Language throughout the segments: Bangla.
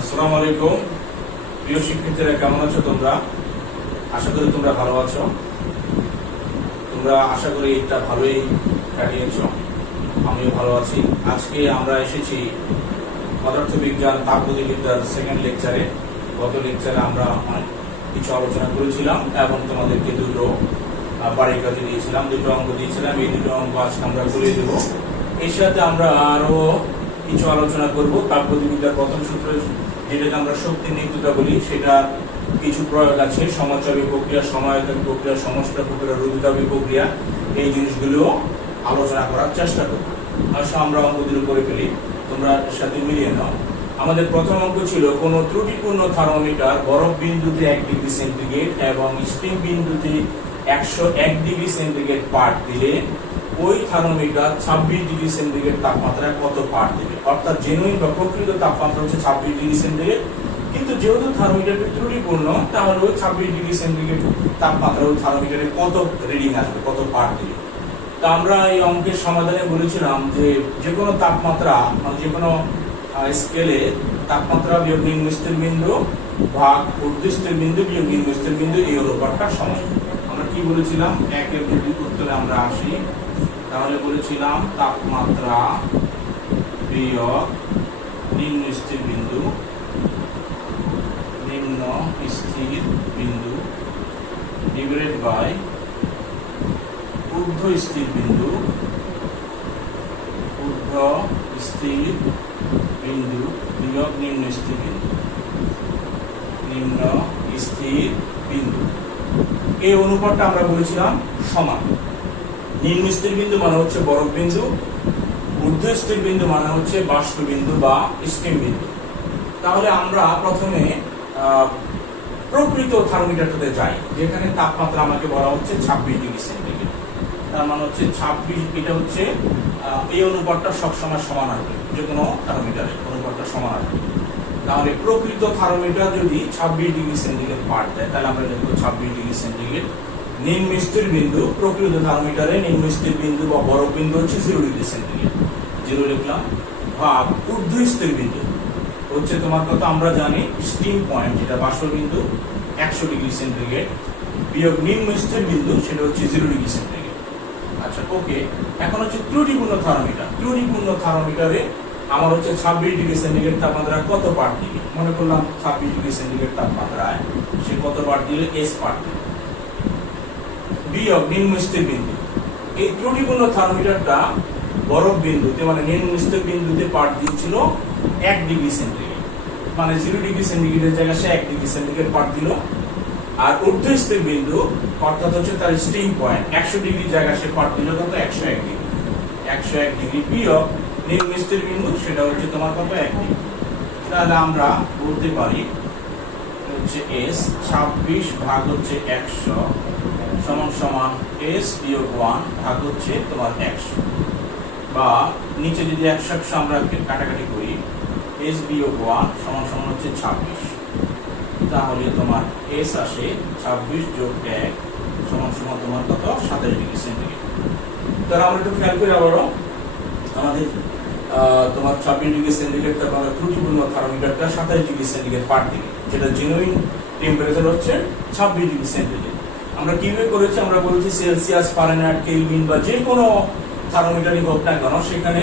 আসসালামু আলাইকুম প্রিয় শিক্ষার্থীরা, কেমন আছো তোমরা? আশা করি তোমরা ভালো আছো। তোমরা আশা করি এটা ভালোই কাটিয়েছো। আমিও ভালো আছি। আজকে আমরা এসেছি পদার্থবিজ্ঞান তাপগতিবিদ্যার সেকেন্ড লেকচারে। গত লেকচারে আমরা অনেক কিছু আলোচনা করেছিলাম এবং তোমাদেরকে দুটো বাড়ির কাজে দিয়েছিলাম, দুটো অঙ্ক দিয়েছিলাম। এই দুটো অঙ্ক আজকে আমরা করে দেবো। এর সাথে আমরা আরো কিছু আলোচনা করব। তাপগতিবিদ্যার প্রথম সূত্র, যেটাকে আমরা শক্তির নিত্যতা বলি, সেটা কিছু প্রয়োগ আছে। সমাচারী প্রক্রিয়া, সমায়তন প্রক্রিয়া, সমষ্টা প্রক্রিয়া, রোধিতাবী প্রক্রিয়া, এই জিনিসগুলো আলোচনা করার চেষ্টা করব। আসলে আমরা অঙ্কগুলো করে ফেলি, তোমরা সাথে মিলিয়ে নাও। আমাদের প্রথম অঙ্ক ছিল কোন ত্রুটিপূর্ণ থার্মোমিটার বরফ বিন্দুতে 1 ডিগ্রি সেন্টিগ্রেড এবং স্টিম বিন্দুতে 101 ডিগ্রি সেন্টিগ্রেড পাঠ দিলে ওই থার্মোমিটার 26 ডিগ্রি সেন্টিগ্রেড তাপমাত্রায় কত পাঠ দেবে। অর্থাৎ জেনুইন বা প্রকৃত তাপমাত্রা হচ্ছে 26 ডিগ্রি সেন্টিগ্রেড, কিন্তু যেহেতু থার্মোমিটারটি ত্রুটিপূর্ণ, তাহলে ওই 26 ডিগ্রি সেন্টিগ্রেড তাপমাত্রা ওই থার্মোমিটারে কত রিডিং আসবে, কত পাঠ দেবে। তা আমরা এই অঙ্কের সমাধানে বলেছিলাম যে কোনো তাপমাত্রা, মানে যে কোনো স্কেলে তাপমাত্রা বিয়োগ নিম্নস্তর বিন্দু ভাগ ঊর্ধ্বস্তর বিন্দু বিয়োগ নিম্নস্তর বিন্দু, এই অনুপাতটা সমান। আমরা কি বলেছিলাম? একের যদি উত্তরে আমরা আসি, তাহলে বলেছিলাম তাপমাত্রা বিয়োগ নিম্ন স্থির বিন্দু ডিভাইডেড বাই ঊর্ধ্ব স্থির বিন্দু বিয়োগ নিম্ন স্থির বিন্দু। এই অনুপাতটা আমরা বলেছিলাম সমান। নিম্ন স্থির বিন্দু মানে হচ্ছে বরফ বিন্দু, ঊর্ধ্ব স্থির বিন্দু মানে হচ্ছে বাষ্প বিন্দু বা স্টিম বিন্দু। তাহলে আমরা প্রথমে প্রকৃত থার্মোমিটারটাতে যাই, যেখানে তাপমাত্রা আমাকে বলা হচ্ছে 26 ডিগ্রি সেন্টিগ্রেড। তার মানে হচ্ছে 26, এটা হচ্ছে এই অনুপাতটা সবসময় সমান আসবে, যে কোনো থার্মোমিটারের অনুপাতটা সমান আসবে। তাহলে প্রকৃত থার্মোমিটার যদি 26 ডিগ্রি সেন্টিগ্রেড পাঠ দেয়, তাহলে আমরা লিখবো 26 ডিগ্রি সেন্টিগ্রেড। নিম্ন স্থির বিন্দু, প্রকৃত থার্মোমিটারে নিম্ন স্থির বিন্দু বা বরফ বিন্দু হচ্ছে 0 ডিগ্রি সেন্টিগ্রেড, 0 লিখলাম, ভাগ ঊর্ধ্ব স্থির বিন্দু হচ্ছে তোমার কত আমরা জানি স্টিম পয়েন্ট, যেটা বাষ্প বিন্দু 100 ডিগ্রি সেন্টিগ্রেড, বিয়োগ নিম্ন স্থির বিন্দু, সেটা হচ্ছে 0 ডিগ্রি সেন্টিগ্রেড। আচ্ছা, ওকে। এখন হচ্ছে ত্রুটিপূর্ণ থার্মোমিটার। ত্রুটিপূর্ণ থার্মোমিটারে আমার হচ্ছে 26 ডিগ্রি সেন্টিগ্রেড তাপমাত্রা কত পাঠ দিবে। মনে করলাম 26 ডিগ্রি সেন্টিগ্রেড তাপমাত্রায় সে কত পাঠ দিলে, S পাঠ দিবে, বিয়োগ নিম্ন স্থির বিন্দু। এই ত্রুটিপূর্ণ থার্মোমিটারটা বরফ বিন্দুতে মানে নিম্ন স্থির বিন্দুতে পাঠ দিয়েছিল 1 ডিগ্রি সেন্টিগ্রেড, মানে 0 ডিগ্রি সেন্টিগ্রেডের জায়গায় সে 1 ডিগ্রি সেন্টিগ্রেড পাঠ দিল। আর ঊর্ধ্ব স্থির বিন্দু অর্থাৎ হচ্ছে তার স্টিম পয়েন্ট 100 ডিগ্রি জায়গায় সে পাঠ দিল কত, 101 ডিগ্রি, 101 ডিগ্রি বিয়োগ নিম্ন স্থির বিন্দু, সেটা হচ্ছে তোমার কত, 1 ডিগ্রি। তাহলে আমরা বলতে পারি হচ্ছে S 26 ভাগ হচ্ছে 100 সমান সমান S বিয়োগ 1 ভাগ হচ্ছে তোমার 100, বা নিচে যদি 100 আমরা কাটাকাটি করি, S বিয়োগ 1 সমান সমান হচ্ছে 26। তাহলে তোমার S আসে 26 যোগ 1 সমান সমান তোমার কত, 27 ডিগ্রি সেন্টিগ্রেড। তাহলে আমরা একটু খেয়াল করি আবারও, আমাদের তোমার 26 ডিগ্রি সেন্টিগ্রেড তাপমাত্রা ত্রুটিপূর্ণ থার্মোমিটারটা 27 ডিগ্রি সেন্টিগ্রেড পাঠ দিবে, যেটা জেনুইন টেম্পারেচার হচ্ছে 26 ডিগ্রি সেন্টিগ্রেড। আমরা কিভাবে করেছি? আমরা বলেছি সেলসিয়াস, ফারেনহাইট, কেলভিন বা যে কোনো থার্মোমিটারই হোক না কেন, সেখানে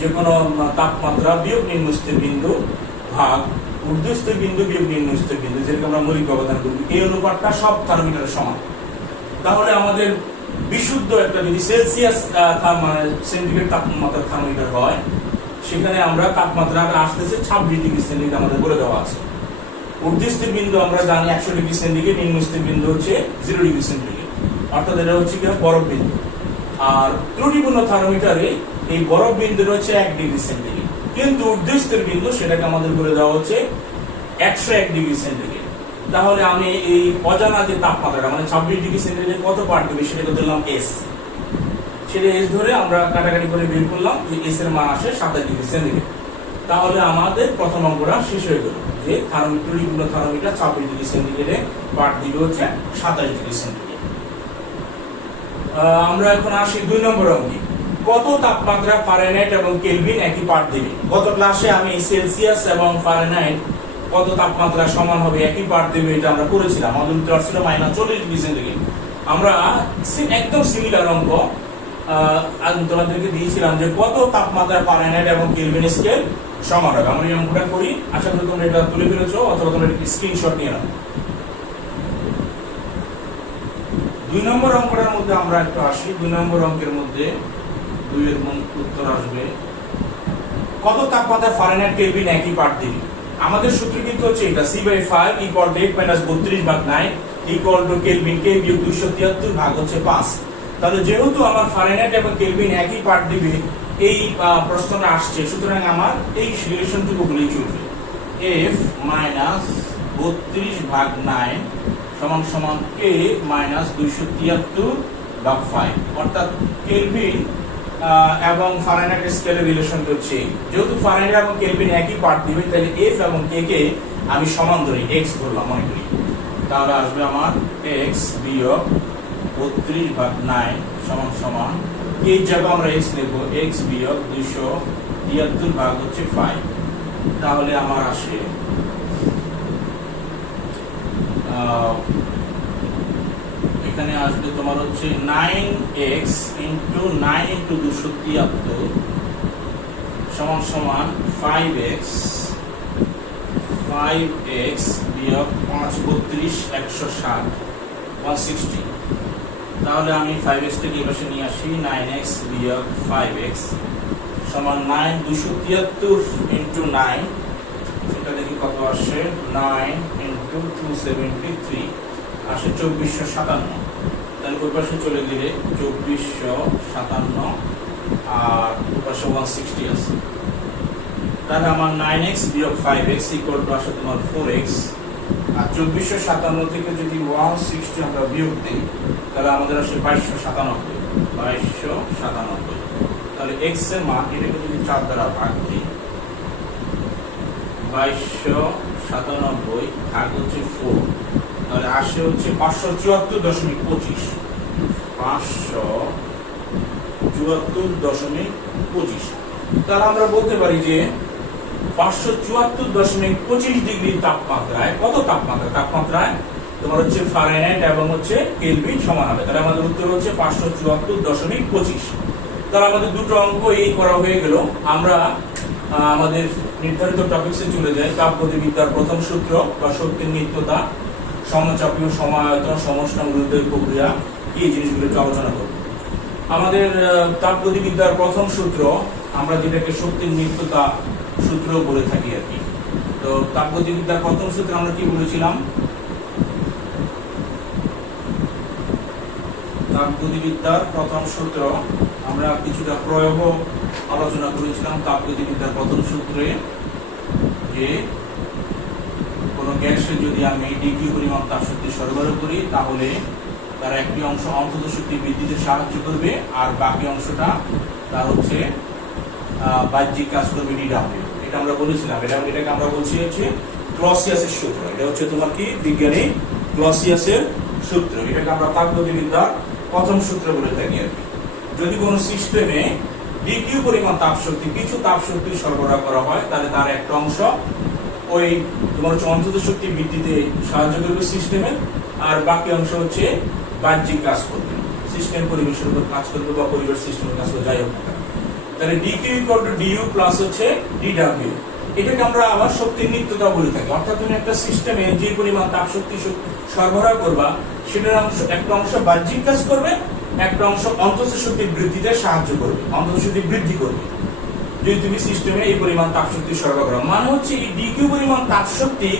যে কোনো তাপমাত্রা বিয়োগ নিম্ন স্থির বিন্দু ভাগ ঊর্ধ্ব স্থির বিন্দু বিয়োগ নিম্ন স্থির বিন্দু, যেটাকে আমরা মৌলিক ব্যবধান করি, এই অনুপাতটা সব থার্মোমিটারের সমান। তাহলে আমাদের বিশুদ্ধ একটা যদি সেলসিয়াস মানে সেন্টিগ্রেড তাপমাত্রা থার্মোমিটার হয়, সেখানে আমরা তাপমাত্রা আসতেছে 26 ডিগ্রি সেন্টিগ্রেড আমাদের বলে দেওয়া আছে। ঊর্ধ্ব স্থির বিন্দু আমরা জানি 100 ডিগ্রি সেন্টিগ্রেড, নিম্ন স্থির বিন্দু হচ্ছে 0 ডিগ্রি সেন্টিগ্রেড, অর্থাৎ এটা হচ্ছে কি বরফ বিন্দু। আর ত্রুটিপূর্ণ থার্মোমিটারে এই বরফ বিন্দু হচ্ছে 1 ডিগ্রি সেন্টিগ্রেড, কিন্তু ঊর্ধ্ব স্থির বিন্দু সেটাকে আমাদের বলে দেওয়া হচ্ছে 101 ডিগ্রি সেন্টিগ্রেড। তাহলে আমি এই অজানা যে তাপমাত্রাটা মানে 26 ডিগ্রি সেন্টিগ্রেড কত পাঠ দেবে, সেটাকে দিলাম S, সেটা S ধরে আমরা কাটাকাটি করে বের করলাম যে S এর মান আসে 27 ডিগ্রি সেন্টিগ্রেড। তাহলে আমাদের প্রথম অঙ্কটা শেষ হয়ে গেল, যে ত্রুটিপূর্ণ থার্মোমিটার 26 ডিগ্রি সেন্টিগ্রেডে পাঠ দিবে হচ্ছে 27 ডিগ্রি সেন্টিগ্রেড। আমরা এখন আসি 2 নম্বর অঙ্কে। কত তাপমাত্রা ফারেনহাইট এবং কেলভিন একই পাঠ দিবে। গত ক্লাসে আমি সেলসিয়াস এবং ফারেনহাইট কত তাপমাত্রা সমান হবে একই পার্ট দেবে, এটা আমরা করেছিলাম। আমাদের উত্তর ছিল -40 ডিগ্রি সেন্টিগ্রেড। আমরা একদম সিমিলার অঙ্ক তোমাদেরকে দিয়েছিলাম যে কত তাপমাত্রা ফারেনহাইট এবং কেলভিন স্কেল সমান হবে। আমরা এই অঙ্কটা করি, আশা করি তোমরা এটা তুলে ফেলেছো অথবা তোমরা স্ক্রিনশট নিয়ে নাও। 2 নম্বর অঙ্কটার মধ্যে আমরা একটু আসি। 2 নম্বর অঙ্কের মধ্যে 2 এর উত্তর আসবে কত তাপমাত্রা ফারেনহাইট কেলভিন একই পার্ট দিবে। আমাদের সূত্র কিন্তু হচ্ছে এটা C/5 = 8 - 32/9 = কেলভিন কে বিয়োগ 273 ভাগ হচ্ছে 5। তাহলে যেহেতু আমার ফারেনহাইট এবং কেলভিন একই পার্ট দিবে এই প্রশ্নটা আসছে, সুতরাং আমার এই রিলেশনটুকু বলেই চলবে। F - 32/9 = K - 273/5, অর্থাৎ কেলভিন এবং ফারেনহাইট স্কেলের রিলেশন হচ্ছে, যেহেতু ফারেনহাইট এবং কেলভিন একই পার্ট দিবে তাহলে F এবং K কে আমি সমান ধরি, x ধরলাম মনে করি। তাহলে আসবে আমার x বিয়োগ 32/9 সমান k এর জায়গায় আমরা x নেব, x বিয়োগ 273 ভাগ হচ্ছে 5। তাহলে আমার আসে এখানে আসবে তোমার হচ্ছে 9x × 9 × 273 সমান 5x বিয়োগ 5 32 160 160। তাহলে আমি 5x টাকে এই পাশে নিয়ে আসি, 9x বিয়োগ 5x সমান 9 273 × 9, এটা দেখি কত আসে, 9 × 273 আসে 2457। তাহলে ওই পাশে চলে গেলে 2457 আর ওই পাশে 160 আছে। তাহলে আমার 9x বিয়োগ 5x = আসে তোমার 4x, আর 2457 থেকে যদি 160 আমরা বিয়োগ দিই তাহলে আমাদের আসে 2297। তাহলে x এর মান এটাকে যদি 4 দ্বারা ভাগ দিই, 2297 ভাগ হচ্ছে 4, তাহলে আসে হচ্ছে 574.25 574.25। তাহলে আমরা বলতে পারি যে 574.25 ডিগ্রি তাপমাত্রায় কত তাপমাত্রায় তোমার হচ্ছে ফারেনহাইট এবং হচ্ছে কেলভিন সমান হবে। তাহলে আমাদের উত্তর হচ্ছে 574.25। তাহলে আমাদের দুটো অঙ্ক এই করা হয়ে গেল। আমরা আমাদের নির্ধারিত টপিকসে চলে যাই। তাপগতিবিদ্যার প্রথম সূত্র বা শক্তির নিত্যতা, সমচাপীয় সমায়তন, সমষ্টাং রোধের প্রক্রিয়া, এই জিনিসগুলো একটু আলোচনা করব। আমাদের তাপগতিবিদ্যার প্রথম সূত্র, আমরা যেটাকে শক্তির নিত্যতা সূত্র বলে থাকি আর কি। তো তাপগতিবিদ্যার প্রথম সূত্রে আমরা কি বলেছিলাম? তাপগতিবিদ্যার প্রথম সূত্র আমরা কিছুটা প্রয়োগ আলোচনা করেছিলাম। তাপগতিবিদ্যার প্রথম সূত্রে যে কোনো গ্যাসে যদি আমি ডিগ্রি পরিমাণ তাপশক্তি সরবরাহ করি তাহলে তার একটি অংশ অন্তত শক্তি বৃদ্ধিতে সাহায্য করবে আর বাকি অংশটা তার হচ্ছে বাহ্যিক কাজ করবে DW। এটা আমরা বলেছিলাম। এটাকে আমরা বলছি হচ্ছে ক্লসিয়াসের সূত্র। এটা হচ্ছে তোমার কি বিজ্ঞানী ক্লসিয়াসের সূত্র। এটাকে আমরা তাপগতিবিদ্যার প্রথম সূত্র বলে থাকি আর কি। যদি কোনো সিস্টেমে ডিকিউ পরিমাণ তাপশক্তি, কিছু তাপশক্তি সরবরাহ করা হয় তাহলে তার একটা অংশ ওই তোমার হচ্ছে অন্তত শক্তি বৃদ্ধিতে সাহায্য করবে সিস্টেমের, আর বাকি অংশ হচ্ছে বাহ্যিক কাজ করবে, সিস্টেম পরিবেশের উপর কাজ করবে বা পরিবেশ সিস্টেমের কাজ করবে, যাই হোক না। তাহলে ডিকিউ = DU প্লাস হচ্ছে DW। এটাকে আমরা আবার শক্তির নিত্যতা বলে থাকি। অর্থাৎ তুমি একটা সিস্টেমে যে পরিমাণ তাপশক্তি সরবরাহ করবা সেটার একটা অংশ বাহ্যিক কাজ করবে, একটা অংশ অন্তত শক্তি বৃদ্ধিতে সাহায্য করবে, অন্তত শক্তি বৃদ্ধি করবে। যদি তুমি সিস্টেমে এই পরিমাণ তাপশক্তি সরবরাহ করো, মানে হচ্ছে এই ডিকিউ পরিমাণ তাপশক্তি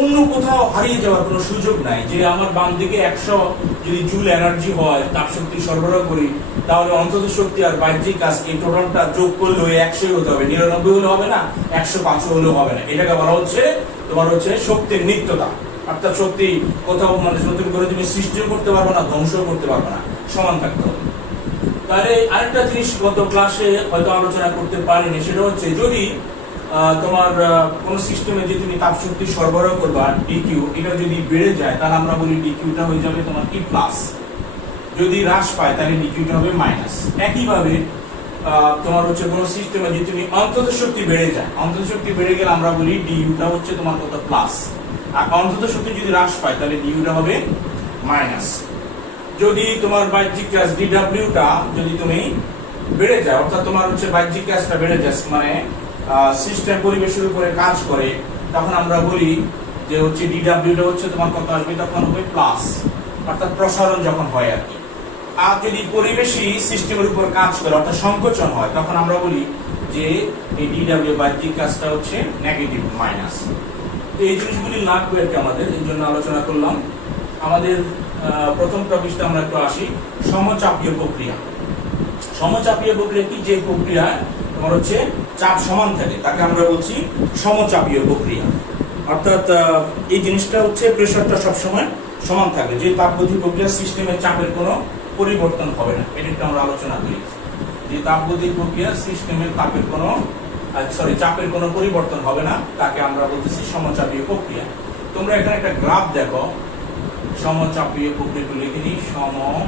অন্য কোথাও হারিয়ে যাওয়ার কোনো সুযোগ নাই। যে আমার বাম দিকে 100 যদি জুল এনার্জি হয় তাপশক্তি সরবরাহ করি, তাহলে অন্তত শক্তি আর বাহ্যিক কাজ এই টোটালটা যোগ করলে ওই 100 হতে হবে, 99 হলে হবে না, 105 হলেও হবে না। এটাকে বলা হচ্ছে তোমার হচ্ছে শক্তির নিত্যতা। অর্থাৎ শক্তি কোথাও মানে নতুন করে তুমি সৃষ্টিও করতে পারবে না, ধ্বংসও করতে পারবে না, সমান থাকতে হবে। তাহলে আরেকটা জিনিস গত ক্লাসে হয়তো আলোচনা করতে পারিনি, সেটা হচ্ছে যদি তোমার কোন সিস্টেমে যে তুমি তাপশক্তি সরবরাহ করবা ডিকিউ, এটা যদি বেড়ে যায় তাহলে আমরা বলি ডিকিউটা হয়ে যাবে তোমার কি প্লাস, যদি হ্রাস পায় তাহলে ডিকিউটা হবে মাইনাস। একইভাবে তোমার হচ্ছে কোনো সিস্টেমে যদি তুমি অন্তত শক্তি বেড়ে যায়, অন্তত শক্তি বেড়ে গেলে আমরা বলি ডিইউটা হচ্ছে তোমার কত প্লাস, আর অন্তত শক্তি যদি হ্রাস পায় তাহলে ডিইউটা হবে মাইনাস। যদি তোমার বাহ্যিক কাজ ডিডব্লিউটা যদি তুমি বেড়ে যায়, অর্থাৎ তোমার হচ্ছে বাহ্যিক কাজটা বেড়ে যায়, মানে সিস্টেম পরিবেশের উপরে কাজ করে, তখন আমরা বলি যে হচ্ছে ডিডব্লিউটা হচ্ছে তোমার কত আসবে, তখন হবে প্লাস, অর্থাৎ প্রসারণ যখন হয় আর কি। আর যদি পরিবেশই সিস্টেমের উপর কাজ করে অর্থাৎ সংকোচন হয়, তখন আমরা বলি যে এই ডিডব্লিউ বাহ্যিক কাজটা হচ্ছে নেগেটিভ মাইনাস। তো এই জিনিসগুলি লাগবে আর কি আমাদের, এই জন্য আলোচনা করলাম। আমাদের প্রথম টপিকটা আমরা একটু আসি, সমচাপীয় প্রক্রিয়া। সমচাপীয় প্রক্রিয়া কি? যে প্রক্রিয়া তোমার হচ্ছে চাপ সমান থাকে তাকে আমরা বলছি সমচাপীয় প্রক্রিয়া। অর্থাৎ এই জিনিসটা হচ্ছে প্রেসারটা সবসময় সমান থাকে, যে তাপগতি প্রক্রিয়া সিস্টেমের চাপের কোনো পরিবর্তন হবে না, এটা একটু আমরা আলোচনা করি। যে তাপগতি প্রক্রিয়া সিস্টেমের তাপের কোনো চাপের কোনো পরিবর্তন হবে না, তাকে আমরা বলতেছি সমচাপীয় প্রক্রিয়া। তোমরা এখানে একটা গ্রাফ দেখো, সমচাপীয় প্রক্রিয়া লিখে নিই, সমচাপীয়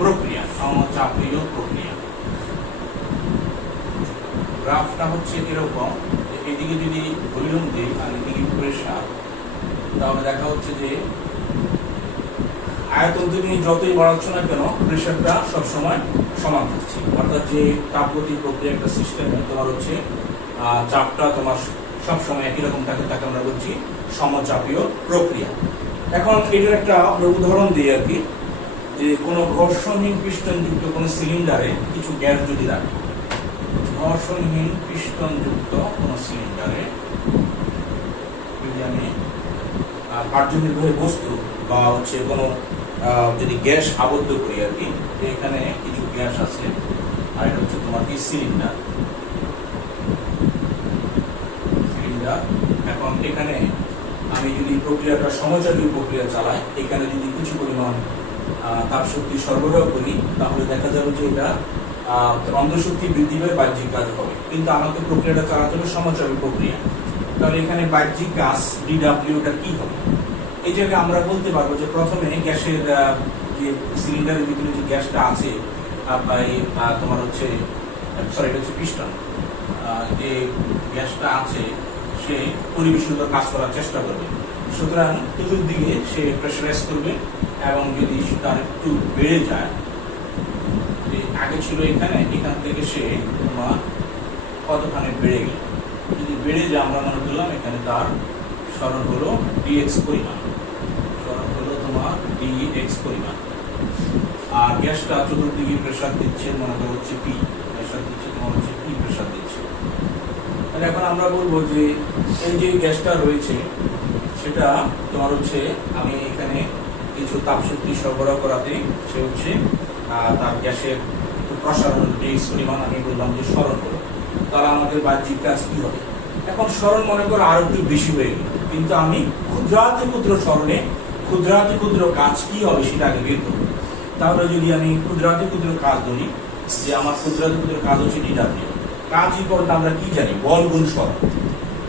প্রক্রিয়া, সমচাপীয় প্রক্রিয়া। গ্রাফটা হচ্ছে এরকম, এদিকে যদি ভলিউম দিই আর এদিকে প্রেসার, তাহলে দেখা হচ্ছে যে আয়তন তুমি যতই বাড়াচ্ছ না কেন প্রেসারটা সবসময় সমান থাকছে। অর্থাৎ যে তাপগতি প্রক্রিয়া একটা সিস্টেমে তোমার হচ্ছে চাপটা তোমার সবসময় একই রকম থাকে, তাকে আমরা বলছি সমচাপীয় প্রক্রিয়া। এখন এটার একটা আমরা উদাহরণ দিই আর কি, যে কোনো ঘর্ষণহীন পিস্টনযুক্ত কোনো সিলিন্ডারে কিছু গ্যাস যদি রাখি, ঘর্ষণহীন পিস্টনযুক্ত কোনো সিলিন্ডারে যদি আমি কার্যনির্বাহী বস্তু বা হচ্ছে কোনো যদি গ্যাস আবদ্ধ করি আর কি, এখানে কিছু গ্যাস আছে, আর এটা হচ্ছে তোমার কি সিলিন্ডার। এখন এখানে আমি যদি প্রক্রিয়াটা সমচাপীয় প্রক্রিয়া চালাই, এখানে যদি কিছু পরিমাণ তাপ শক্তি সরবরাহ করি, তাহলে দেখা যাবে যে এটা অন্তঃশক্তি বৃদ্ধি পেয়ে বাহ্যিক কাজ হবে। কিন্তু আমাকে প্রক্রিয়াটা চালাতে হবে সমচাপীয় প্রক্রিয়া, তাহলে এখানে বাহ্যিক কাজ ডিডব্লিউটা কি হবে? এই জায়গায় আমরা বলতে পারবো যে প্রথমে গ্যাসের যে সিলিন্ডারের ভিতরে যে গ্যাসটা আছে, তোমার হচ্ছে এটা হচ্ছে পিস্টন, যে গ্যাসটা আছে সে পরিবেশের উপর কাজ করার চেষ্টা করবে, সুতরাং চতুর্দিকে সে প্রেসারাইজ করবে, এবং যদি তার একটু বেড়ে যায়, আগে ছিল এখানে, এখান থেকে সে তোমার কতখানি বেড়ে গেল, যদি বেড়ে যায় আমরা মনে করলাম এখানে তার সরণ হলো ডিএক্স পরিমাণ, সরণ হলো তোমার ডিএক্স পরিমাণ, আর গ্যাসটা চতুর্দিকে প্রেসার দিচ্ছে, মনে করো হচ্ছে পি প্রেসার দিচ্ছে, তোমার হচ্ছে পি প্রেসার দিচ্ছে। তাহলে এখন আমরা বলবো যে এই যে গ্যাসটা রয়েছে সেটা তোমার হচ্ছে আমি এখানে কিছু তাপশক্তি সরবরাহ করাতে সে হচ্ছে তার গ্যাসের প্রসারণ ডিএক্স পরিমাণ আমি বললাম যে সরণ হলো, তাহলে আমাদের বাহ্যিক কাজ কি হবে? এখন সরণ মনে করো আরো একটু বেশি হয়ে গেল, কিন্তু আমি ক্ষুদ্রাতি ক্ষুদ্র সরণে ক্ষুদ্রাতি ক্ষুদ্র কাজ কি হবে সেটা আগে বের করবো। তাহলে যদি আমি ক্ষুদ্রাতি ক্ষুদ্র কাজ ধরি, যে আমার ক্ষুদ্রাতি ক্ষুদ্র কাজ হচ্ছে ডিডব্লিউ, কাজ ইকুয়াল আমরা কি জানি, বল গুণ সরণ।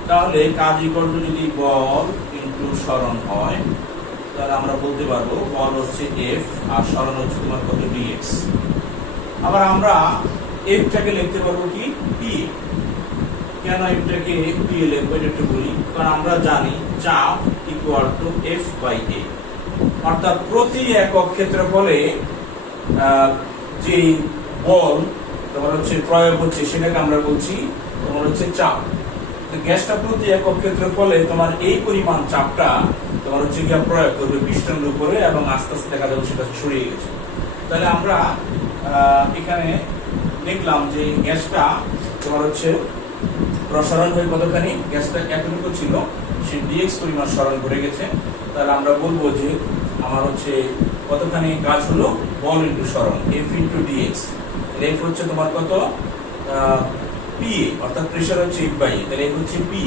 তাহলে কাজ ইকুয়াল যদি বল ইনটু সরণ হয়, তাহলে আমরা বলতে পারবো বল হচ্ছে এফ আর সরণ হচ্ছে তোমার কত ডিএক্স। আবার আমরা এফটাকে লিখতে পারবো কি পি। কেন এফটাকে পি এ লিখবো এটা একটু বলি, কারণ আমরা জানি চাপ ইকুয়াল টু এফ বাই এ, অর্থাৎ প্রতি একক ক্ষেত্রফলে যে বল তোমার হচ্ছে প্রয়োগ হচ্ছে সেটাকে আমরা বলছি তোমার হচ্ছে চাপ। গ্যাসটা প্রতি একক ক্ষেত্রফলে তোমার এই পরিমাণ চাপটা তোমার হচ্ছে গিয়ে প্রয়োগ করবে পিস্টনের উপরে, এবং আস্তে আস্তে দেখা যাবে সেটা ছড়িয়ে গেছে। তাহলে আমরা এখানে দেখলাম যে গ্যাসটা তোমার হচ্ছে প্রসারণ হয়ে কতখানি, গ্যাসটা এতটুকু ছিল সে ডিএক্স পরিমাণ সরণ করে গেছে। তাহলে আমরা বলবো যে আমার হচ্ছে কতখানি কাজ হলো, বল ইন্টু সরণ এফ ইন্টু ডিএক্স। এফ হচ্ছে তোমার কত পি, অর্থাৎ প্রেসার হচ্ছে এফ বাই, তাহলে এফ হচ্ছে পি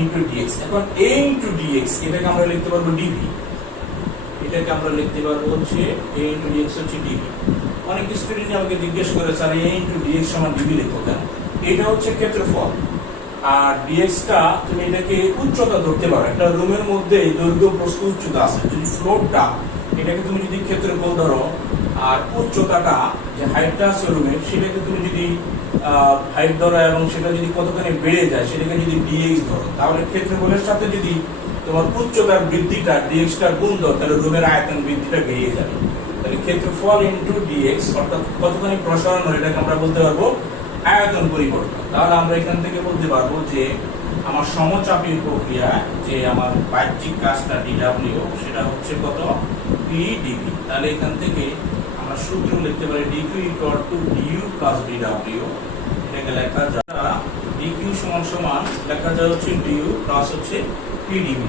ইন্টু ডিএক্স। এখন এ ইন্টু ডিএক্স এটাকে আমরা লিখতে পারবো ডিভি, এটাকে আমরা লিখতে পারবো হচ্ছে এ ইন্টু ডিএক্স হচ্ছে ডিভি। অনেক স্টুডেন্ট আমাকে জিজ্ঞেস করে স্যার এ ইন্টু ডিএক্স সমান ডিভি লিখো কেন? এটা হচ্ছে ক্ষেত্রফল, আর ডিএক্সটা তুমি এটাকে উচ্চতা ধরতে পারো। একটা রুমের মধ্যে দৈর্ঘ্য প্রস্থ উচ্চতা আছে, যদি ফ্লোরটা এটাকে তুমি যদি ক্ষেত্রফল ধরো আর উচ্চতাটা যে হাইটটা আছে রুমের সেটাকে তুমি যদি হাইট ধরো এবং সেটা যদি কতখানি বেড়ে যায় সেটাকে যদি ডিএক্স ধরো, তাহলে ক্ষেত্রফলের সাথে যদি তোমার উচ্চতার বৃদ্ধিটা ডিএক্সটা গুণ দাও তাহলে রুমের আয়তন বৃদ্ধিটা বেড়ে যাবে। তাহলে ক্ষেত্রফল ইনটু ডিএক্স অর্থাৎ কতখানি প্রসারণ হলে এটাকে আমরা বলতে পারবো আয়তন পরিবর্তন। তাহলে আমরা এখান থেকে বলতে পারবো যে আমার সমচাপীয় প্রক্রিয়া যে আমার বাহ্যিক কাজটা ডিডব্লিউ সেটা হচ্ছে কত পিডিবি। তাহলে এখান থেকে আমরা সূত্র লিখতে পারি DQ equal to DU plus DW. এটাকে লেখা যায় ডিকিউ সমান সমান লেখা যায় হচ্ছে ডিইউ প্লাস হচ্ছে পিডিবি।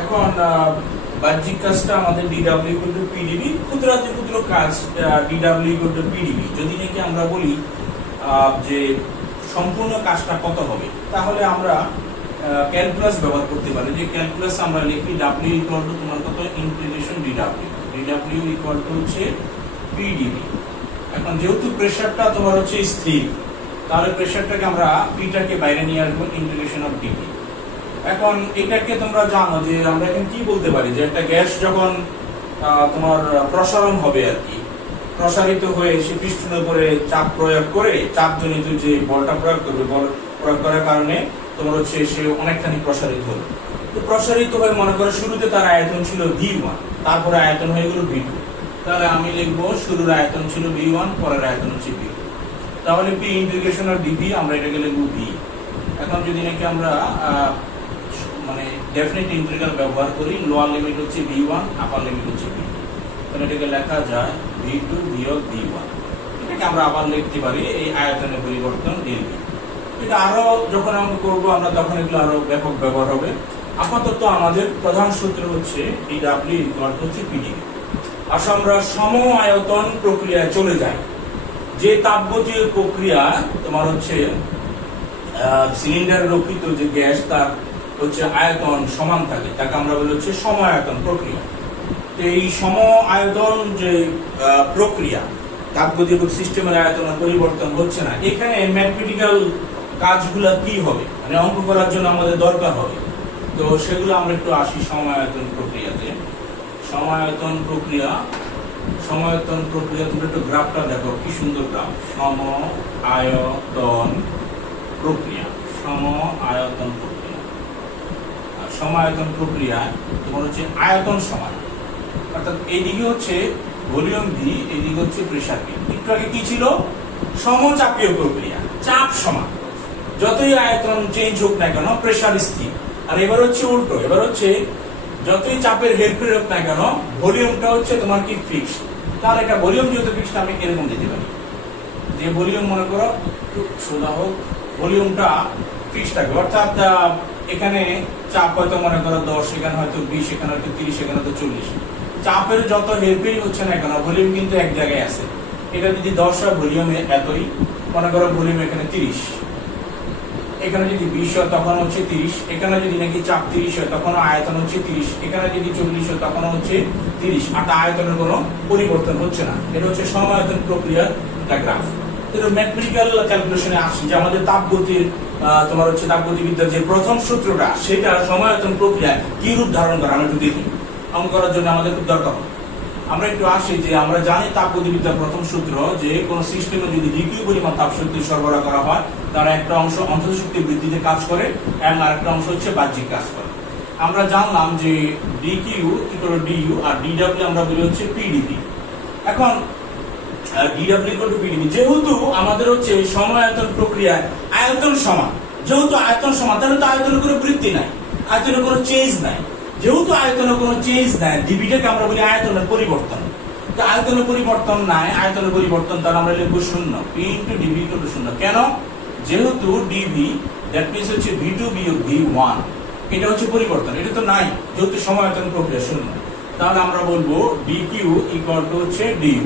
এখন বাহ্যিক কাজটা আমাদের ডিডব্লিউ ইকুয়াল টু পিডিবি, ক্ষুদ্রাতি ক্ষুদ্র কাজ ডিডব্লিউ ইকুয়াল টু পিডিবি। যদি নাকি আমরা বলি যে সম্পূর্ণ কাজটা কত হবে, তাহলে আমরা ক্যালকুলাস ব্যবহার করতে পারি। যে ক্যালকুলাস আমরা লিখি ডাব্লিউ ইকুয়াল টু তোমার কত integration DW, DW equal to হচ্ছে পিডিবি। এখন যেহেতু প্রেসারটা তোমার হচ্ছে স্থির, তাহলে প্রেসারটাকে আমরা পিটাকে বাইরে নিয়ে আসবো ইন্টিগ্রেশন অফ ডিপি। এখন এটাকে তোমরা জানো যে আমরা এখন কি বলতে পারি যে একটা গ্যাস যখন তোমার প্রসারণ হবে আর কি, প্রসারিত হয়ে সে পিস্টনের উপরে চাপ প্রয়োগ করে চাপজনিত যে বলটা প্রয়োগ করবে, বল প্রয়োগ করার কারণে তোমার হচ্ছে সে অনেকখানি প্রসারিত হলো। তো প্রসারিত হয়ে মনে করো শুরুতে তার আয়তন ছিল V1, তারপরে আয়তন হয়ে গেল V2। তাহলে আমি লিখবো শুরুর আয়তন ছিল V1, পরের আয়তন হচ্ছে V2। তাহলে P ইন্টিগ্রেশন অফ ডিভি আমরা এটাকে লিখবো V। এখন যদি নাকি আমরা মানে ডেফিনিট ইন্টিগ্রাল ব্যবহার করি, লোয়ার লিমিট হচ্ছে V1, আপার লিমিট হচ্ছে V2, তাহলে এটাকে লেখা যায় V2 বিয়োগ V1। এটাকে আমরা আবার লিখতে পারি এই আয়তনের পরিবর্তন dV। এটা আরো যখন আমরা করবো আমরা তখন এগুলো আরো ব্যাপক ব্যবহার হবে। আপাতত আমাদের প্রধান সূত্র হচ্ছে dW ইকুয়াল টু হচ্ছে PdV। আসলে আমরা সম আয়তন প্রক্রিয়ায় চলে যাই। যে তাপগতীয় প্রক্রিয়া তোমার হচ্ছে সিলিন্ডারে রক্ষিত যে গ্যাস তার হচ্ছে আয়তন সমান থাকে, তাকে আমরা বলি হচ্ছে সম আয়তন প্রক্রিয়া। তো এই সম আয়তন যে প্রক্রিয়া, তাপগতীয় সিস্টেমের আয়তন পরিবর্তন হচ্ছে না, এখানে ম্যাথমেটিক্যাল কাজগুলা কি হবে, মানে অঙ্ক করার জন্য আমাদের দরকার হবে। তো সেগুলো আমরা একটু আসি সমায়তন প্রক্রিয়াতে। সমায়তন প্রক্রিয়া তুমি একটু গ্রাফটা দেখো, কি সুন্দর গ্রাফ। সম আয়তন প্রক্রিয়া, সম আয়তন প্রক্রিয়া। সমায়তন প্রক্রিয়া তোমার হচ্ছে আয়তন সমান, অর্থাৎ এইদিকে হচ্ছে ভলিউম ভি, এইদিকে হচ্ছে প্রেসার ভি। একটু আগে কি ছিল? সমচাপীয় প্রক্রিয়া, চাপ সমান, যতই আয়তন চেঞ্জ হোক না কেন প্রেসার স্থির। আর এবার হচ্ছে উল্টো, এবার হচ্ছে যতই চাপের হেরফের হোক না কেন ভলিউমটা হচ্ছে তোমার কি ফিক্সড। তাহলে এটা ভলিউম যেহেতু ফিক্সড আমি এরকম দিতে পারি যে ভলিউম মনে করো সোজা হোক, ভলিউমটা ফিক্সড থাকবে। অর্থাৎ এখানে চাপ হয়তো মনে করো 10, এখানে হয়তো 20, এখানে হয়তো 30, এখানে হয়তো 40। চাপের যত হেরফের হচ্ছে না কেন ভলিউম কিন্তু এক জায়গায় আছে। এটা যদি 10 হয় ভলিউমে এতই, মনে করো ভলিউম এখানে 30, এখানে যদি 20 হয় তখন হচ্ছে 30, এখানে যদি নাকি চাপ 30 হয় তখন আয়তন হচ্ছে 30, এখানে যদি 40 হয় তখন হচ্ছে 30। আর আয়তনের কোনো পরিবর্তন হচ্ছে না। এটা হচ্ছে সমায়তন প্রক্রিয়ার একটা গ্রাফ। এটা ম্যাথমেটিক্যাল ক্যালকুলেশনে আসছে যে আমাদের তাপগতির তোমার হচ্ছে তাপগতিবিদ্যার যে প্রথম সূত্রটা সেটা সমায়তন প্রক্রিয়া কি রূপ ধারণ করে আমরা একটু দেখি। অঙ্ক করার জন্য আমাদের খুব দরকার। আমরা একটু আসি যে আমরা জানি তাপগতিবিদ্যার প্রথম সূত্র যে কোন সিস্টেমে যদি ডিকিউ পরিমাণ তাপশক্তি সরবরাহ করা হয় তার একটা অংশ অন্তঃ শক্তি বৃদ্ধিতে কাজ করে এবং আরেকটা অংশ হচ্ছে বাহ্যিক কাজ করে। আমরা জানলাম যে ডিকিউ ইকুয়াল টু ডিইউ আর ডিডব্লিউ আমরা বলি হচ্ছে পিডিবি। এখন ডিডব্লিউ ইকুয়াল টু পিডিবি, যেহেতু আমাদের হচ্ছে সমায়তন প্রক্রিয়ায় আয়তন সমান, যেহেতু আয়তন সমান তাহলে তো আয়তনের কোনো বৃদ্ধি নাই, আয়তনের কোনো চেঞ্জ নাই। যেহেতু আয়তনের কোনো চেঞ্জ নাই, ডিবিটাকে আমরা বলি আয়তনের পরিবর্তন। তো আয়তনের পরিবর্তন নাই, আয়তনের পরিবর্তন তাহলে আমরা লিখবো 0, P into DB equal to 0। কেন? যেহেতু ডিভি দ্যাট মিন্স হচ্ছে V2 বিয়োগ V1, এটা হচ্ছে পরিবর্তন, এটা তো নাই যেহেতু সমায়তন প্রক্রিয়া 0। তাহলে আমরা বলবো ডিকিউ ইকুয়াল টু হচ্ছে ডিইউ।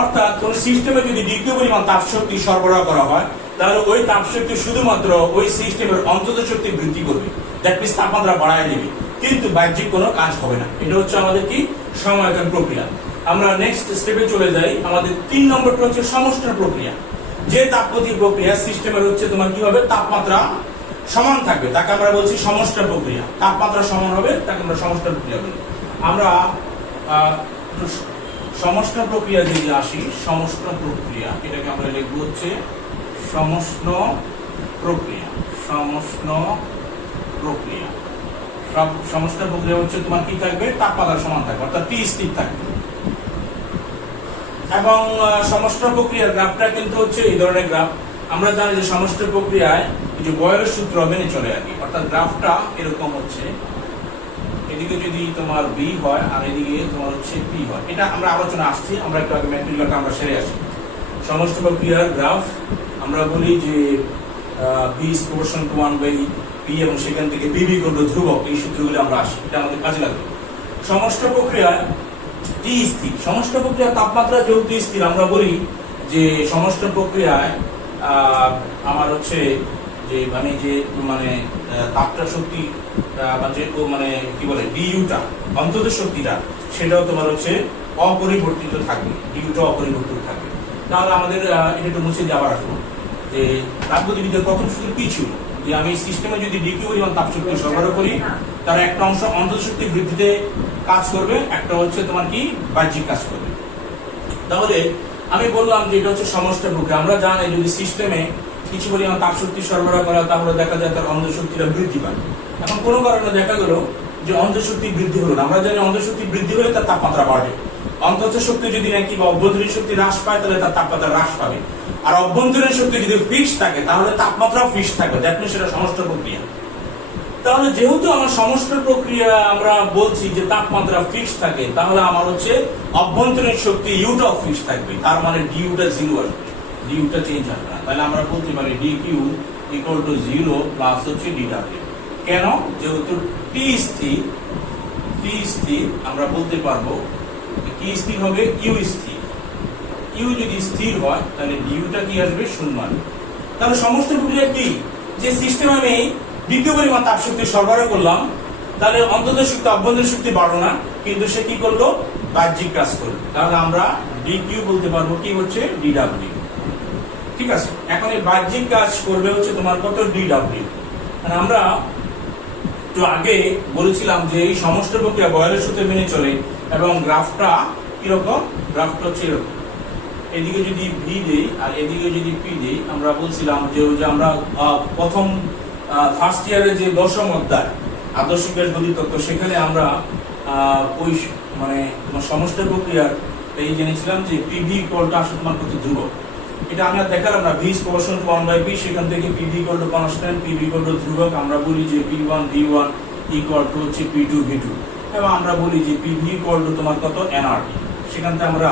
অর্থাৎ কোন সিস্টেমে যদি ডিকিউ পরিমাণ তাপশক্তি সরবরাহ করা হয় তাহলে ওই তাপশক্তি শুধুমাত্র ওই সিস্টেমের অন্তত শক্তি বৃদ্ধি করবে, দ্যাট মিন্স তাপমাত্রা বাড়ায় দেবে, কিন্তু বাহ্যিক কোনো কাজ হবে না। এটা হচ্ছে আমাদের কি সমায়তন প্রক্রিয়া। আমরা নেক্সট স্টেপে চলে যাই। আমাদের 3 নম্বরটা হচ্ছে সমষ্টের প্রক্রিয়া। যে তাপগতীয় প্রক্রিয়া সিস্টেমের হচ্ছে তোমার কি হবে, তাপমাত্রা সমান থাকবে, তাকে আমরা বলছি সমষ্টের প্রক্রিয়া। তাপমাত্রা সমান হবে তাকে আমরা সমষ্টের প্রক্রিয়া বলি। আমরা সমষ্ণ প্রক্রিয়া যদি আসি, সমষ্ণ প্রক্রিয়া এটাকে আমরা লিখবো হচ্ছে সমষ্ণ প্রক্রিয়া। সমষ্ণ প্রক্রিয়া, সমষ্ণ প্রক্রিয়া হচ্ছে তোমার কি থাকবে, তাপমাত্রা সমান থাকবে, অর্থাৎ টি স্থির থাকবে। এবং সমষ্ণ প্রক্রিয়ার গ্রাফটা কিন্তু হচ্ছে এই ধরনের গ্রাফ। আমরা জানি যে সমষ্ণ প্রক্রিয়ায় যে বয়লের সূত্র মেনে চলে আর কি, অর্থাৎ গ্রাফটা এরকম হচ্ছে, এদিকে যদি তোমার বি হয় আর এদিকে তোমার হচ্ছে পি হয়। এটা আমরা আলোচনা আসছি, আমরা একটু আগে ম্যাটেরিয়ালটা আমরা সেরে আসি। সমষ্ণ প্রক্রিয়ার গ্রাফ আমরা বলি যে B is proportional to 1/p এবং সেখান থেকে পিভি ইকুয়াল ধ্রুবক, এই সূত্রগুলো আমরা আসি, এটা আমাদের কাজে লাগবে। সমষ্ণ প্রক্রিয়ায় টি স্থির, সমষ্ণ প্রক্রিয়ার তাপমাত্রা যেহেতু স্থির, আমরা বলি যে সমষ্ণ প্রক্রিয়ায় আমার হচ্ছে যে মানে যে মানে তাপটা শক্তি যে মানে কি বলে ডিইউটা, অন্তত শক্তিটা, সেটাও তোমার হচ্ছে অপরিবর্তিত থাকবে, ডিইউটা অপরিবর্তিত থাকবে। তাহলে আমাদের এটা একটু মুছে দিয়ে আবার আসবো যে তাপগতিবিদ্যার প্রথম সূত্র কি ছিল, যে আমি সিস্টেমে যদি ডিকিউ পরিমাণ তাপ শক্তি সরবরাহ করি, তার একটা অংশ অন্তত শক্তি বৃদ্ধিতে কাজ করবে, একটা হচ্ছে তোমার কি বাহ্যিক কাজ করবে। তাহলে আমি বললাম যে এটা হচ্ছে সমষ্ণ প্রক্রিয়া। আমরা জানি যদি সিস্টেমে কিছু পরিমাণ তাপ শক্তি সরবরাহ করা, তাহলে দেখা যায় তার অন্তত শক্তিটা বৃদ্ধি পায়। এখন কোনো কারণে দেখা গেল যে অন্তত শক্তি বৃদ্ধি হলো না, আমরা জানি অন্তত শক্তি বৃদ্ধি হলে তার তাপমাত্রা বাড়বে। অন্তত শক্তি যদি নাকি বা অভ্যন্তরীণ শক্তি হ্রাস পায়, তাহলে তার তাপমাত্রা হ্রাস পাবে। আর অভ্যন্তরীণ শক্তি যদি ফিক্স থাকে, তাহলে তাপমাত্রাও ফিক্স থাকবে, দ্যাট মিন্স সেটা সমষ্ণ প্রক্রিয়া। তাহলে যেহেতু আমার সমষ্ণ প্রক্রিয়া আমরা বলছি যে তাপমাত্রা ফিক্স থাকে, তাহলে আমার হচ্ছে অভ্যন্তরীণ শক্তি ইউটাও ফিক্স থাকবে, তার মানে ডিউটা 0 আসবে, ডিউটা চেঞ্জ হবে না। তাহলে আমরা বলতে পারি ডিকিউ ইকুয়াল টু 0 প্লাস হচ্ছে ডিডব্লিউ। কেন? যেহেতু টি স্থির, টি স্থির, আমরা বলতে পারবো কি স্থির হবে, ইউ স্থির। ইউ যদি স্থির হয় তাহলে ডিউটা কি আসবে, 0 আসবে। তাহলে সমষ্ণ প্রক্রিয়া কি, যে সিস্টেমে আমি দ্বিতীয় পরিমাণ তাপ শক্তি সরবরাহ করলাম, তাহলে অন্তত শক্তি অভ্যন্তরীণ শক্তি বাড়লো না, কিন্তু সে কি করলো, বাহ্যিক কাজ করলো। তাহলে আমরা ডিকিউ বলতে পারবো কি হচ্ছে ডিডব্লিউ। ঠিক আছে, এখন এই বাহ্যিক কাজ করবে হচ্ছে তোমার কত, ডিডব্লিউ। মানে আমরা তো আগে বলেছিলাম যে এই সমষ্ণ প্রক্রিয়া বয়লের সূত্র মেনে চলে, এবং গ্রাফটা কিরকম, গ্রাফটা হচ্ছে এরকম, এদিকে যদি ভি দেই আর এদিকে যদি পি দেই। আমরা বলছিলাম যে ওই যে আমরা প্রথম ফার্স্ট ইয়ারের যে 10ম অধ্যায় আদর্শ গ্যাস গতি তত্ত্ব, সেখানে আমরা ওই মানে তোমার সমষ্ণ প্রক্রিয়ার এই জেনেছিলাম যে পিভি ইকুয়ালটা আসলে তোমার কত ধ্রুবক। এটা আমি আর দেখালাম না, V is proportional to 1/p, সেখান থেকে PV equal to constant, PV equal to ধ্রুবক। আমরা বলি যে p1 v1 ইকুয়াল টু হচ্ছে p2 v2, এবং আমরা বলি যে পিভি ইকুয়াল টু তোমার কত, এনআরটি। সেখান থেকে আমরা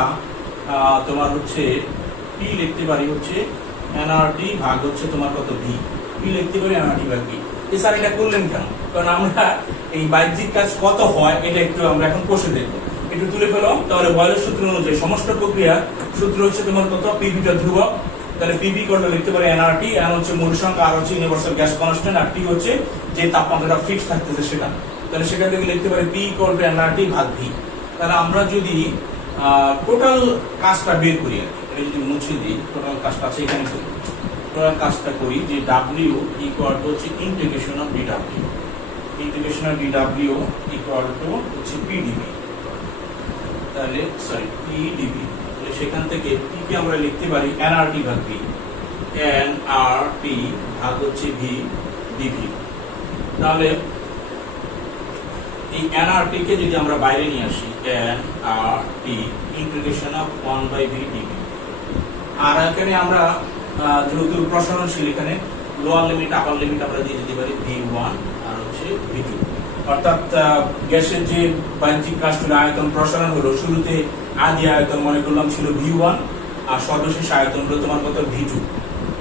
তোমার হচ্ছে পি লিখতে পারি হচ্ছে এনআরটি ভাগ হচ্ছে তোমার কত, ভি। পি লিখতে পারি এনআরটি ভাগ ভি। স্যার এটা করলেন কেন? কারণ আমরা এই বাহ্যিক কাজ কত হয় এটা একটু আমরা এখন কষে দেখবো, একটু তুলে ফেলাম। তাহলে বয়লের সূত্র অনুযায়ী সমষ্ণ প্রক্রিয়া সূত্র হচ্ছে তোমার কত, পিভিটা ধ্রুবক। তাহলে পিভি করলে লিখতে পারি এনআরটি, এন হচ্ছে মূল সংখ্যা, আর হচ্ছে ইউনিভার্সাল গ্যাস কনস্ট্যান্ট, আর টি হচ্ছে যে তাপমাত্রাটা ফিক্স থাকতেছে সেটা। তাহলে সেখান থেকে লিখতে পারি পি ইকুয়াল টু এনআরটি ভাগ ভি। তাহলে আমরা যদি টোটাল কাজটা বের করি আর কি, এটা যদি মুছে দিই, টোটাল কাজটা আছে এখানে করি, টোটাল কাজটা করি যে ডাব্লিউ ইকুয়াল টু হচ্ছে integration of DW, integration of DW equal to হচ্ছে পিডিবি। তাহলে সরি পিডিবি, তাহলে সেখান থেকে পি কে আমরা লিখতে পারি এনআরটি ভাগ ভি, এনআরটি ভাগ হচ্ছে ভি ডিভি। তাহলে এই এনআরটি কে যদি আমরা বাইরে নিয়ে আসি, NRT integration of 1/v DV. আর এখানে আমরা যেহেতু প্রসারণশীল, এখানে লোয়ার লিমিট আপার লিমিট আমরা দিয়ে দিতে পারি v1 আর হচ্ছে v2। অর্থাৎ গ্যাসের যে বাহ্যিক কাজটা আয়তন প্রসারণ হলো, শুরুতে আদি আয়তন মনে করলাম ছিল v1, আর সর্বশেষ আয়তন হলো তোমার কত, v2।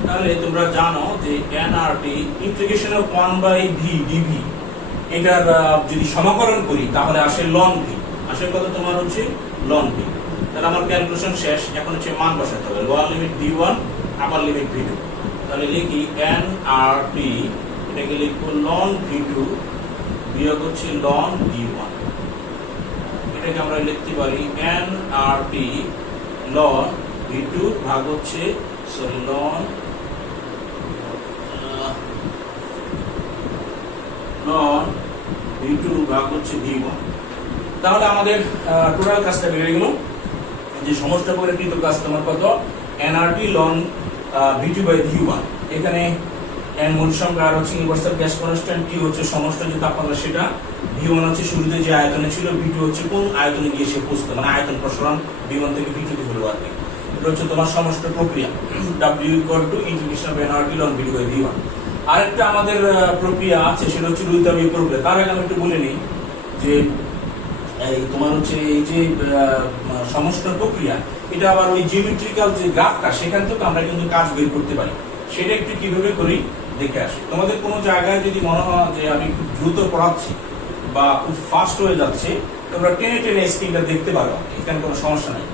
তাহলে তোমরা জানো যে nRT integration of 1/v DV, এটার যদি সমাকলন করি তাহলে আসে লন ভি, আসে কত তোমার হচ্ছে লন ভি। তাহলে আমার ক্যালকুলেশন শেষ, এখন হচ্ছে মান বসাতে হবে, লোয়ার লিমিট v1 আপার লিমিট v2। তাহলে লিখি এনআরটি, এটাকে লিখবো লন v2 বিয়োগ হচ্ছে লন v1। এটাকে আমরা লিখতে পারি এনআরটি লন v2 ভাগ হচ্ছে সরি লন v2 ভাগ হচ্ছে v1। তাহলে আমাদের টোটাল কাজটা বেরিয়ে গেল যে সমস্ত পরিকৃত কাজ তোমার কত nRT ln V2 by V1। এখানে এন মোল সংখ্যা আর হচ্ছে ইউনিভার্সাল গ্যাস কনস্ট্যান্ট, টি হচ্ছে সমস্ত যে তাপমাত্রা সেটা, V1 হচ্ছে শুরুতে যে আয়তনে ছিল, V2 হচ্ছে কোন আয়তনে গিয়ে সে পৌঁছতো, মানে আয়তন প্রসারণ V1 থেকে V2 তে হলো আর কি। এটা হচ্ছে তোমার সমস্ত প্রক্রিয়া W = integration of nrt ln V2 by V1। আরেকটা আমাদের প্রক্রিয়া আছে, সেটা হচ্ছে রুলতাবীয় প্রক্রিয়া। তার আগে আমি একটু বলে নিই যে এই তোমার হচ্ছে এই যে সমস্ত প্রক্রিয়া, এটা আবার ওই জিওমেট্রিক্যাল যে গ্রাফটা সেখান থেকে আমরা কিন্তু কাজ বের করতে পারি। সেটা একটু কিভাবে করি দেখে আসি। তোমাদের কোনো জায়গায় যদি মনে হয় যে আমি খুব দ্রুত পড়াচ্ছি বা খুব ফাস্ট হয়ে যাচ্ছে, তোমরা টেনে টেনে স্ক্রিনটা দেখতে পারো, এখানে কোনো সমস্যা নাই।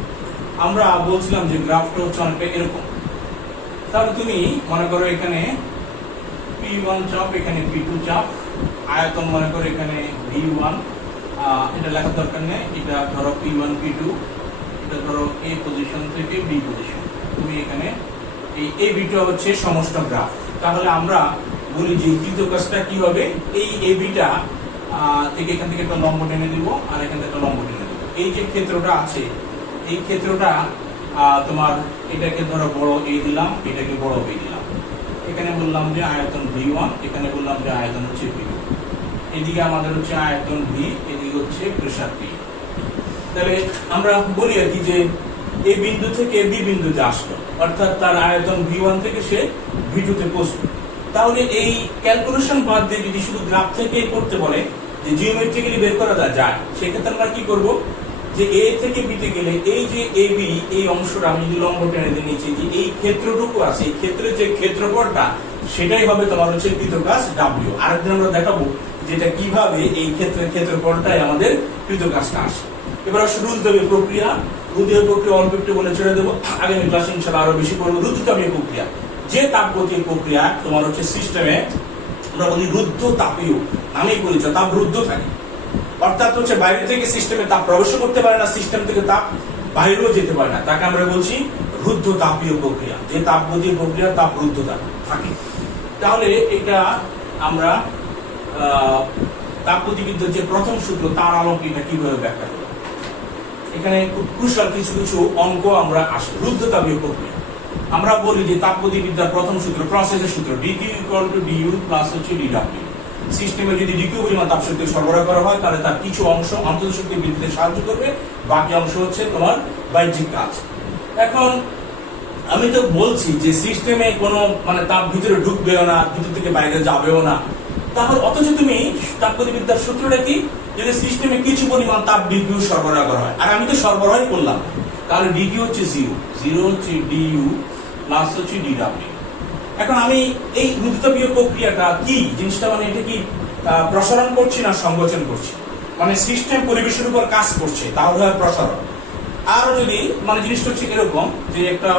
আমরা বলছিলাম যে গ্রাফটা হচ্ছে অনেকটা এরকম। তাহলে তুমি মনে করো এখানে P1 চাপ, এখানে P2 চাপ, আয়তন মনে করো এখানে V1, এটা লেখার দরকার নেই, এটা ধরো P1 P2, এটা ধরো A পজিশন থেকে B পজিশন। তুমি এখানে এই A B2 হচ্ছে সমস্ত গ্রাফ। তাহলে আমরা বলি যে কৃত কাজটা কি হবে, এই AB টা থেকে এখান থেকে একটা লম্ব টেনে দিব আর এখান থেকে একটা লম্ব টেনে দিব। এই যে ক্ষেত্রটা আছে, এই ক্ষেত্রটা তোমার এটাকে ধরো বড় A দিলাম, এটাকে বড় B দিলাম। এখানে বললাম যে আয়তন V1, এখানে বললাম যে আয়তন হচ্ছে V2। এদিকে আমাদের হচ্ছে আয়তন V, এদিকে হচ্ছে প্রেসার P। তাহলে আমরা বলি আর কি যে এই বিন্দু থেকে বি বিন্দুতে আসলো, অর্থাৎ তার আয়তন V1 থেকে সে V2 তে পৌঁছলো। তাহলে এই ক্যালকুলেশন বাদ দিয়ে যদি শুধু গ্রাফ থেকে করতে বলে যে জিওমেট্রিক্যালি বের করা যায়, সেক্ষেত্রে আমরা কি করব, যে A থেকে B তে গেলে এই যে AB, এই অংশটা আমি যদি লম্ব টেনে দিয়ে নিচে, যে এই ক্ষেত্রটুকু আছে, এই ক্ষেত্রের যে ক্ষেত্রফলটা সেটাই হবে তোমার হচ্ছে কৃত কাজ W। আরেকদিন আমরা দেখাবো যেটা কিভাবে এই ক্ষেত্রের ক্ষেত্রফলটাই আমাদের কৃত কাজটা আসে। এবার আসলে রুলতাবীয় প্রক্রিয়া। রুলতাবীয় প্রক্রিয়া অল্প একটু বলে ছেড়ে দেবো, আগামী ক্লাসে ইনশাআল্লাহ আরো বেশি পড়বো। রুদ্ধতাপীয় প্রক্রিয়া, যে তাপগতীয় প্রক্রিয়া তোমার হচ্ছে সিস্টেমে আমরা বলি রুদ্ধ তাপীয় নামেই পরিচয়, তাপ রুদ্ধ থাকে, অর্থাৎ হচ্ছে বাইরে থেকে সিস্টেমে তাপ প্রবেশ করতে পারে না, সিস্টেম থেকে তাপ বাইরেও যেতে পারে না, তাকে আমরা বলছি রুদ্ধ তাপীয় প্রক্রিয়া। যে তাপগতীয় প্রক্রিয়া তাপ রুদ্ধতা থাকে। তাহলে এটা আমরা তাপগতিবিদ্যার যে প্রথম সূত্র, তার আলোকে এটা কিভাবে ব্যাখ্যা করব, এখানে খুব ক্রুশাল কিছু কিছু অঙ্ক আমরা আসি। রুদ্ধতাপীয় প্রক্রিয়া আমরা বলি যে তাপগতিবিদ্যার প্রথম সূত্র, প্রসেসের সূত্র, dQ = du প্লাস হচ্ছে dW। সিস্টেমে যদি dQ পরিমাণ তাপশক্তি সরবরাহ করা হয়, তাহলে তার কিছু অংশ অন্তত শক্তি বৃদ্ধিতে সাহায্য করবে, বাকি অংশ হচ্ছে তোমার বাহ্যিক কাজ। এখন আমি তো বলছি যে সিস্টেমে কোনো মানে তাপ ভিতরে ঢুকবেও না, ভিতর থেকে বাইরে যাবেও না, তাহলে অথচ তুমি তাপগতিবিদ্যার সূত্রটা কি, যদি সিস্টেমে কিছু পরিমাণ তাপ dQ সরবরাহ করা হয়, আর আমি তো সরবরাহই করলাম, তাহলে dQ হচ্ছে 0 হচ্ছে du প্লাস হচ্ছে dW। এখন আমি এই রুদ্ধতাপীয় প্রক্রিয়াটা কি জিনিসটা, মানে এটা কি প্রসারণ করছি না সংকোচন করছি, মানে সিস্টেম পরিবেশের উপর কাজ করছে, তাহলে হয় প্রসারণ। আর যদি মানে জিনিসটা হচ্ছে এরকম যে একটা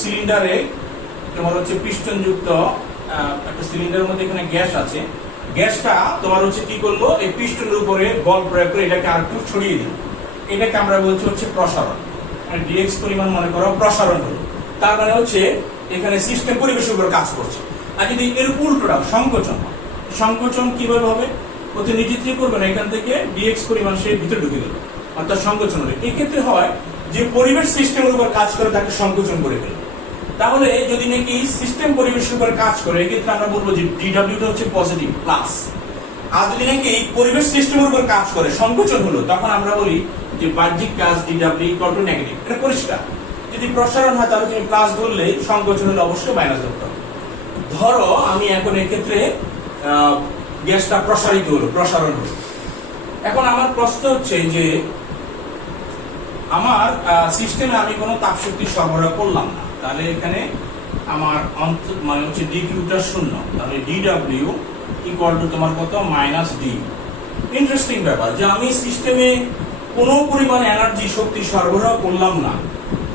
সিলিন্ডারে তোমার হচ্ছে পিস্টন যুক্ত একটা সিলিন্ডারের মধ্যে এখানে গ্যাস আছে, গ্যাসটা তোমার হচ্ছে কি করলো, এই পিস্টনের উপরে বল প্রয়োগ করে এটাকে আর একটু ছড়িয়ে দিল, এটাকে আমরা বলছি হচ্ছে প্রসারণ। মানে dx পরিমাণ মনে করো প্রসারণ হলো, তার মানে হচ্ছে এখানে সিস্টেম পরিবেশের উপর কাজ করছে। আর যদি এর উল্টোটা সংকোচন হয়, সংকোচন কিভাবে হবে, প্রতি নিজে থেকে করবে না, এখান থেকে dx পরিমাণ সে ভিতরে ঢুকে গেল, অর্থাৎ সংকোচন হলে এই ক্ষেত্রে হয় যে পরিবেশ সিস্টেমের উপর কাজ করে তাকে সংকোচন করে ফেলে। তাহলে যদি নাকি সিস্টেম পরিবেশের উপর কাজ করে, এক্ষেত্রে আমরা বলবো যে dW টা হচ্ছে পজিটিভ প্লাস। আর যদি নাকি পরিবেশ সিস্টেমের উপর কাজ করে সংকোচন হলো, তখন আমরা বলি যে বাহ্যিক কাজ dW = নেগেটিভ। এটা পরিষ্কার। যদি প্রসারণ হয় তাহলে তুমি প্লাস ধরলে, সংকোচন হলে অবশ্যই মাইনাস ধরতে হবে। ধরো আমি এখন এক্ষেত্রে গ্যাসটা প্রসারিত হলো, প্রসারণ হলো। এখন আমার প্রশ্ন হচ্ছে যে আমার সিস্টেমে আমি কোনো তাপশক্তি সরবরাহ করলাম না, তাহলে এখানে আমার মানে হচ্ছে dQ টা 0, তাহলে dW = তোমার কত -du। ইন্টারেস্টিং ব্যাপার যে আমি সিস্টেমে কোনো পরিমাণ এনার্জি শক্তি সরবরাহ করলাম না,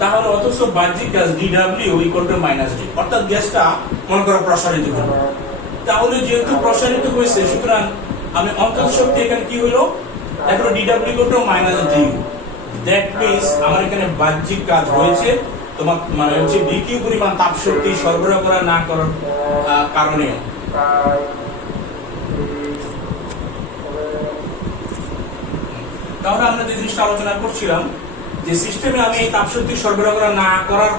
তাহলে অথচ বাহ্যিক কাজ dW = -d, অর্থাৎ গ্যাসটা মনে করো প্রসারিত হলো। তাহলে যেহেতু প্রসারিত হয়েছে, সুতরাং আমি অন্তত শক্তি এখানে কি হলো, এখন dW = -du। দ্যাট মিন্স আমার এখানে বাহ্যিক কাজ হয়েছে তোমার মানে হচ্ছে dQ পরিমাণ তাপ শক্তি সরবরাহ করা না করার কারণে। তাহলে আমরা যে জিনিসটা আলোচনা করছিলাম যে সিস্টেমে আমি এই তাপশক্তি সরবরাহ না করার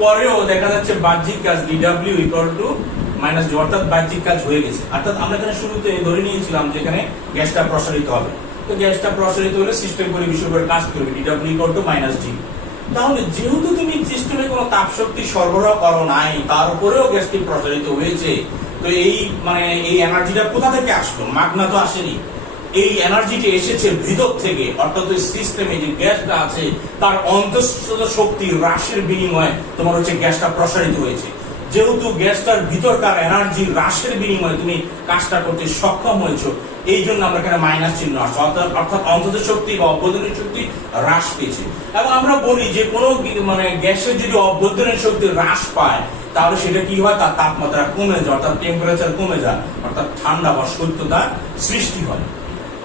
পরেও দেখা যাচ্ছে বাহ্যিক কাজ DW equal to minus D, অর্থাৎ বাহ্যিক কাজ হয়ে গেছে। অর্থাৎ আমরা এখানে শুরুতে ধরে নিয়েছিলাম যে এখানে গ্যাসটা প্রসারিত হবে, তো গ্যাসটা প্রসারিত হলে সিস্টেম পরিবেশের উপর কাজ করবে DW equal to minus D. তাহলে যেহেতু তুমি সিস্টেমে কোনো তাপশক্তি সরবরাহ করো নাই, তার উপরেও গ্যাসটি প্রসারিত হয়েছে, তো এই মানে এই এনার্জিটা কোথা থেকে আসলো? মাগনা তো আসেনি, এই এনার্জিটি এসেছে ভিতর থেকে, অর্থাৎ ওই সিস্টেমে যে গ্যাসটা আছে তার অন্তঃস্থ শক্তি হ্রাসের বিনিময়ে তোমার হচ্ছে গ্যাসটা প্রসারিত হয়েছে। যেহেতু গ্যাসটার ভিতরকার এনার্জি হ্রাসের বিনিময়ে তুমি কাজটা করতে সক্ষম হয়েছো, এই জন্য আমরা এখানে মাইনাস চিহ্ন আসছে, অর্থাৎ অন্তত শক্তি বা অভ্যন্তরীণ শক্তি হ্রাস পেয়েছে। এবং আমরা বলি যে কোনো মানে গ্যাসের যদি অভ্যন্তরীণ শক্তি হ্রাস পায় তাহলে সেটা কি হয়, তার তাপমাত্রা কমে যায়, অর্থাৎ টেম্পারেচার কমে যায়, অর্থাৎ ঠান্ডা বা শৈত্যতার সৃষ্টি হয়।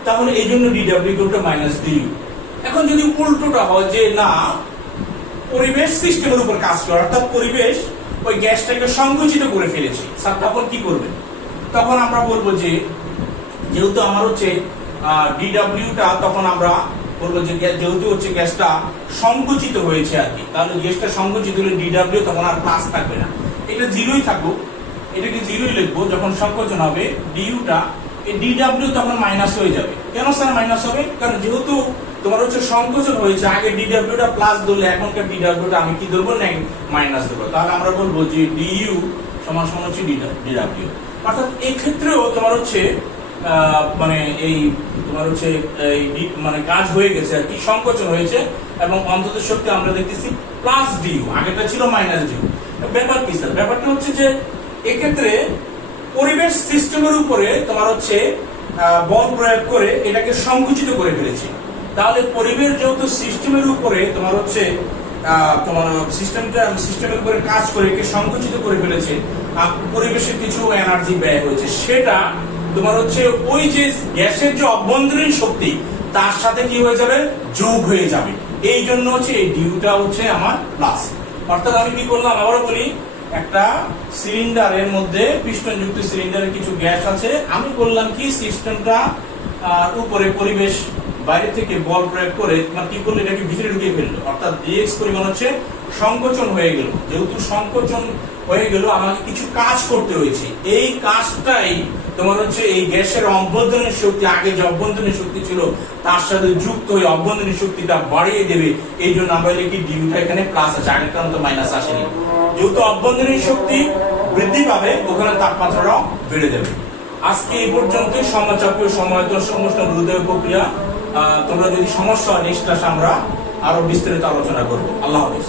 তাহলে এই জন্য DW equal to minus DU. এখন যদি উল্টোটা হয় যে না, পরিবেশ সিস্টেমের উপর কাজ করে, অর্থাৎ পরিবেশ ওই গ্যাসটাকে সংকুচিত করে ফেলেছে, স্যার তখন কি করবেন? তখন আমরা বলবো যে যেহেতু আমার হচ্ছে ডিডব্লিউটা, তখন আমরা বলবো যে যেহেতু হচ্ছে গ্যাসটা সংকুচিত হয়েছে আর কি, তাহলে গ্যাসটা সংকুচিত হলে ডিডব্লিউ তখন আর প্লাস থাকবে না, এটা জিরোই থাকুক, এটাকে জিরোই লিখবো। যখন সংকোচন হবে ডিইউটা, এই ডিডব্লিউ তখন মাইনাস হয়ে যাবে। কেন স্যার মাইনাস হবে? কারণ যেহেতু তোমার হচ্ছে সংকোচন হয়েছে, আগে ডিডব্লিউটা প্লাস ধরলে এখনকার ডিডব্লিউটা আমি কি ধরবো, মাইনাস ধরবো। তাহলে আমরা বলবো যে ডিইউ সমান সমান হচ্ছে ডিডব্লিউ। অর্থাৎ এই ক্ষেত্রেও তোমার হচ্ছে মানে এই তোমার হচ্ছে এই মানে কাজ হয়ে গেছে আর কি, সংকোচন হয়েছে এবং অন্তত শক্তি আমরা দেখতেছি প্লাস ডিইউ, আগেটা ছিল মাইনাস ডিইউ। ব্যাপার কি স্যার? ব্যাপারটা হচ্ছে যে এক্ষেত্রে পরিবেশ সিস্টেমের উপরে তোমার হচ্ছে বল প্রয়োগ করে এটাকে সংকুচিত করে ফেলেছে। তাহলে পরিবেশ যেহেতু সিস্টেমের উপরে তোমার হচ্ছে তোমার সিস্টেমের উপরে কাজ করে একে সংকুচিত করে ফেলেছে, পরিবেশের কিছু এনার্জি ব্যয় হয়েছে, সেটা তোমার হচ্ছে ওই যে গ্যাসের যে অভ্যন্তরীণ শক্তি তার সাথে কি হয়ে যাবে, যোগ হয়ে যাবে। এই জন্য হচ্ছে এই ডিউটা হচ্ছে আমার প্লাস। অর্থাৎ আমি কি করলাম, আবারও বলি, একটা সিলিন্ডারের মধ্যে পিস্টনযুক্ত সিলিন্ডারে কিছু গ্যাস আছে, আমি বললাম কি সিস্টেমটা উপরে পরিবেশ বাইরে থেকে বল প্রয়োগ করে মানে কি করলো, এটাকে ভিতরে ঢুকিয়ে ফেললো, অর্থাৎ ডিএক্স পরিমাণ হচ্ছে সংকোচন হয়ে গেল। যেহেতু সংকোচন হয়ে গেল আমাকে কিছু কাজ করতে হয়েছে, এই কাজটাই তোমার হচ্ছে এই গ্যাসের অভ্যন্তরীণ শক্তি, আগে যে অভ্যন্তরীণ শক্তি ছিল তার সাথে যুক্ত হয়ে অভ্যন্তরীণ শক্তিটা বাড়িয়ে দেবে। এই জন্য আমরা লিখি ডিউটা এখানে প্লাস আছে, আগের কারণে তো মাইনাস আসেনি। যেহেতু অভ্যন্তরীণ শক্তি বৃদ্ধি পাবে, ওখানে তাপমাত্রাটাও বেড়ে যাবে। আজকে এই পর্যন্ত সমচাপীয় সময়তল সংশ্লিষ্ট রোধের প্রক্রিয়া। তোমরা যদি সমস্যা নেক্সট ক্লাসে আমরা আরো বিস্তারিত আলোচনা করবো। আল্লাহ হাফেজ।